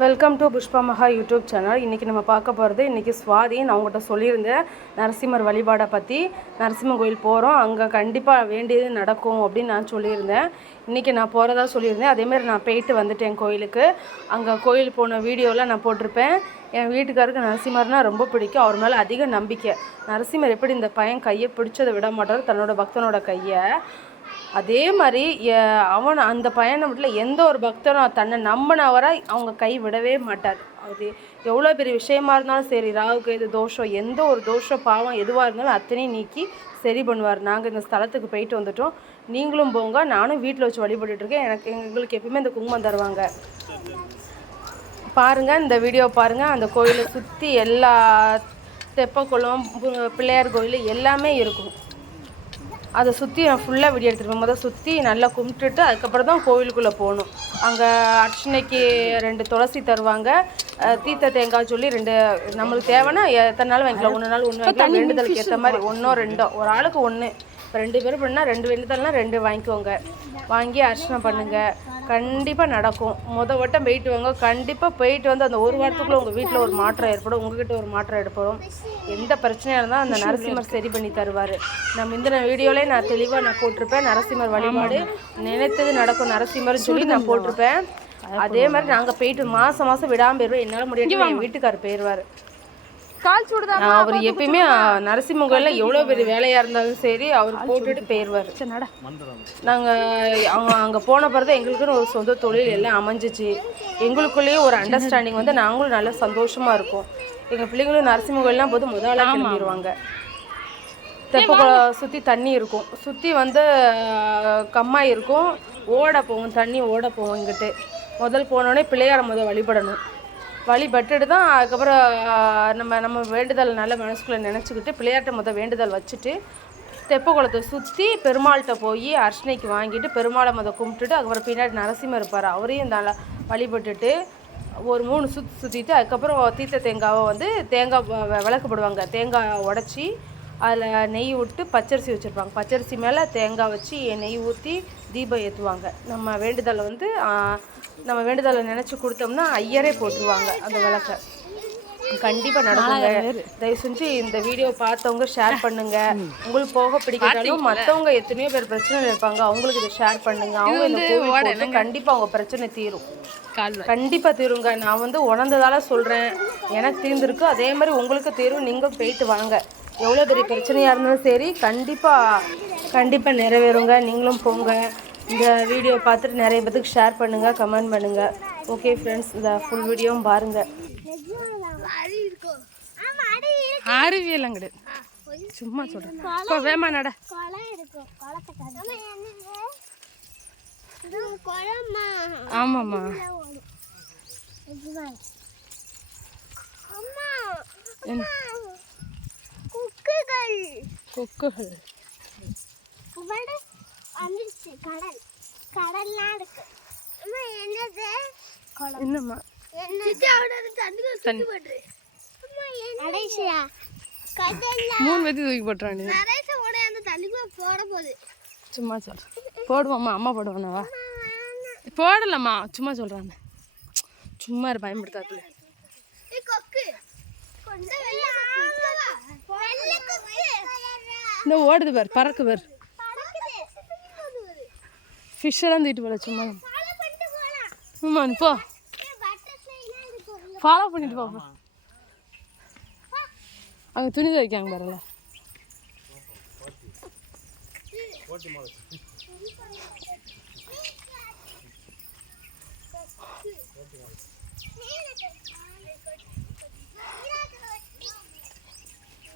Welcome to Pushpa மகா YouTube channel இன்றைக்கி நம்ம பார்க்க போகிறது இன்றைக்கி சுவாதி நான் உங்கள்கிட்ட சொல்லியிருந்தேன் நரசிம்மர் வழிபாடை பற்றி நரசிம்மன் கோயில் போகிறோம் அங்கே கண்டிப்பாக வேண்டியது நடக்கும் அப்படின்னு நான் சொல்லியிருந்தேன். இன்றைக்கி நான் போகிறதா சொல்லியிருந்தேன். அதேமாதிரி நான் போயிட்டு வந்துட்டேன் கோயிலுக்கு. அங்கே கோயில் போன வீடியோலாம் நான் போட்டிருப்பேன். என் வீட்டுக்காருக்கு நரசிம்மர்னால் ரொம்ப பிடிக்கும். அவர் மேலே அதிக நம்பிக்கை. நரசிம்மர் எப்படி இந்த பையன் கையை பிடிச்சதை விட மாட்டார் தன்னோட பக்தனோட கையை. அதே மாதிரி அவன் அந்த பயணம் மட்டும் எந்த ஒரு பக்தரும் தன்னை நம்பினவரை அவங்க கை விடவே மாட்டார். அது எவ்வளோ பெரிய விஷயமா இருந்தாலும் சரி ராகுக்கு இது தோஷம் எந்த ஒரு தோஷம் பாவம் எதுவாக இருந்தாலும் அத்தனையும் நீக்கி சரி பண்ணுவார். நாங்கள் இந்த ஸ்தலத்துக்கு போயிட்டு வந்துட்டோம். நீங்களும் போங்க நானும் வீட்டில் வச்சு வழிபட்டுட்டு இருக்கேன். எனக்கு எங்களுக்கு எப்பயுமே இந்த குங்குமம் தருவாங்க. பாருங்க இந்த வீடியோ பாருங்கள் அந்த கோயிலை சுற்றி எல்லா தெப்பக்குளம் பிள்ளையார் கோயில் எல்லாமே இருக்கும். அதை சுற்றி நான் ஃபுல்லாக வீடியோ எடுத்துருப்பேன். முதல் சுற்றி நல்லா கும்பிட்டுட்டு அதுக்கப்புறம் தான் கோவிலுக்குள்ளே போகணும். அங்கே அர்ச்சனைக்கு ரெண்டு துளசி தருவாங்க. தீர்த்த தேங்காய் சொல்லி ரெண்டு நம்மளுக்கு தேவைன்னா எத்தனை நாள் வாங்கிக்கலாம்? ஒன்று நாள் ஒன்று வாங்கிக்கலாம். வேண்டுதலுக்கு ஏற்ற மாதிரி ஒன்றோ ரெண்டோ. ஒரு ஆளுக்கு ஒன்று ரெண்டு பேரும் பண்ணால் ரெண்டு வேண்டுதல்னா ரெண்டு வாங்கிக்கோங்க. வாங்கி அர்ச்சனை பண்ணுங்க. கண்டிப்பாக நடக்கும். முத வட்டம் போயிட்டு வாங்க. கண்டிப்பாக போயிட்டு வந்து அந்த ஒரு வாரத்துக்குள்ளே உங்கள் வீட்டில் ஒரு மாற்றம் ஏற்படும். உங்ககிட்ட ஒரு மாற்றம் ஏற்படும். எந்த பிரச்சனையாக இருந்தால் அந்த நரசிம்மர் சரி பண்ணி தருவார். நம்ம இந்த வீடியோலே நான் தெளிவாக நான் போட்டிருப்பேன். நரசிம்மர் வழிபாடு நினைத்தது நடக்கும். நரசிம்மர்னு சொல்லி நான் போட்டிருப்பேன். அதே மாதிரி நாங்கள் போயிட்டு மாதம் மாதம் விடாமல் போயிடுவோம் என்னால் முடியாது என் வீட்டுக்கார் போயிடுவார் கால் சூடுதான் அவர் எப்பயுமே நரசிம்மன் கோயிலில் எவ்வளோ பெரிய வேலையாக இருந்தாலும் சரி அவர் போட்டுட்டு போயிடுவார் நட. நாங்கள் அவங்க அங்கே போன பிறகு எங்களுக்குன்னு ஒரு சொந்த தொழில் எல்லாம் அமைஞ்சிச்சு. எங்களுக்குள்ளேயே ஒரு அண்டர்ஸ்டாண்டிங் வந்து நாங்களும் நல்லா சந்தோஷமாக இருப்போம் எங்கள் பிள்ளைங்களும் நரசிம்மன் கோயிலெலாம் போது முதல்ல கிளம்பிடுவாங்க தெப்பக்குளம் சுற்றி தண்ணி இருக்கும். சுற்றி வந்து கம்மாய் இருக்கும். ஓட போகும் தண்ணி ஓட போகும் இங்கிட்டு. முதல் போனோடனே பிள்ளையாரை முதல் வழிபடணும். வழிபட்டுட்டு தான் அதுக்கப்புறம் நம்ம நம்ம வேண்டுதல் நல்ல மனசுக்குள்ளே நினச்சிக்கிட்டு பிள்ளையாட்ட மொதல் வேண்டுதல் வச்சுட்டு தெப்ப குளத்தை சுற்றி பெருமாள்கிட்ட போய் அர்ச்சனைக்கு வாங்கிட்டு பெருமாளை முத கும்பிட்டுட்டு அதுக்கப்புறம் பின்னாடி நரசிம்மர் இருப்பார். அவரையும் நல்லா வழிபட்டுட்டு ஒரு மூணு சுற்றி சுற்றிட்டு அதுக்கப்புறம் தீர்த்த தேங்காவை வந்து தேங்காய் வ- விளக்கு போடுவாங்க. தேங்காய் உடச்சி அதில் நெய் விட்டு பச்சரிசி வச்சுருப்பாங்க. பச்சரிசி மேலே தேங்காய் வச்சு நெய் ஊற்றி தீபம் ஏற்றுவாங்க நம்ம வேண்டுதலை வந்து நம்ம வேண்டுதலை நினச்சி கொடுத்தோம்னா ஐயரே போட்டுருவாங்க அந்த விளக்கை. கண்டிப்பாக நடக்குங்க. தயவு செஞ்சு இந்த வீடியோ பார்த்தவங்க ஷேர் பண்ணுங்க. உங்களுக்கு போக பிடிக்காட்டாலும் மற்றவங்க எத்தனையோ பேர் பிரச்சனையில் இருப்பாங்க. அவங்களுக்கு இதை ஷேர் பண்ணுங்க. அவங்க இந்த கோவில் கண்டிப்பாக அவங்க பிரச்சனை தீரும். கண்டிப்பாக தீருங்க. நான் வந்து உணர்ந்ததால சொல்கிறேன் எனக்கு தீர்ந்துருக்கு. அதே மாதிரி உங்களுக்கு தீரும். நீங்கள் போயிட்டு வாங்க. எவ்வளோ பெரிய பிரச்சனையாக இருந்தாலும் சரி கண்டிப்பாக கண்டிப்பாக நிறைவேறுங்க. நீங்களும் போங்க. இந்த வீடியோ பார்த்துட்டு நிறைய பேத்துக்கு ஷேர் பண்ணுங்கள் கமெண்ட் பண்ணுங்கள் ஓகே ஃப்ரெண்ட்ஸ் இந்த ஃபுல் வீடியோவும் பாருங்கள் அறிவியலாம் கிடையாது சும்மா சொல்றேன் போ வேமா நட. ஆமாம்மா. அம்மா கொக்குகள். இவட வந்துருச்சு. கடல். கடல்லாம் இருக்கு. அம்மா என்னது? குளம். என்னம்மா? மூணு பேத்தி தூக்கி போட்டுறாங்க நரேச உடைய அந்த தண்ணிக்குள்ள போட போகுது. சும்மா சொல்கிறேன் போடுவாம்மா அம்மா போடுவானவா போடலம்மா. சும்மா சொல்கிறாங்க சும்மா இரு பயன்படுத்தாத்துல. ஏய் கொக்கு. இந்த ஓடுது பார் பறக்கு பார். ஃபிஷ்ஷெல்லாம் ஃபிஷ் எல்லாம் தூக்கிட்டு போல சும்மா. சும்மா போ. ஃபாலோ பண்ணிட்டு போ அங்கே துணி துவைக்காங்க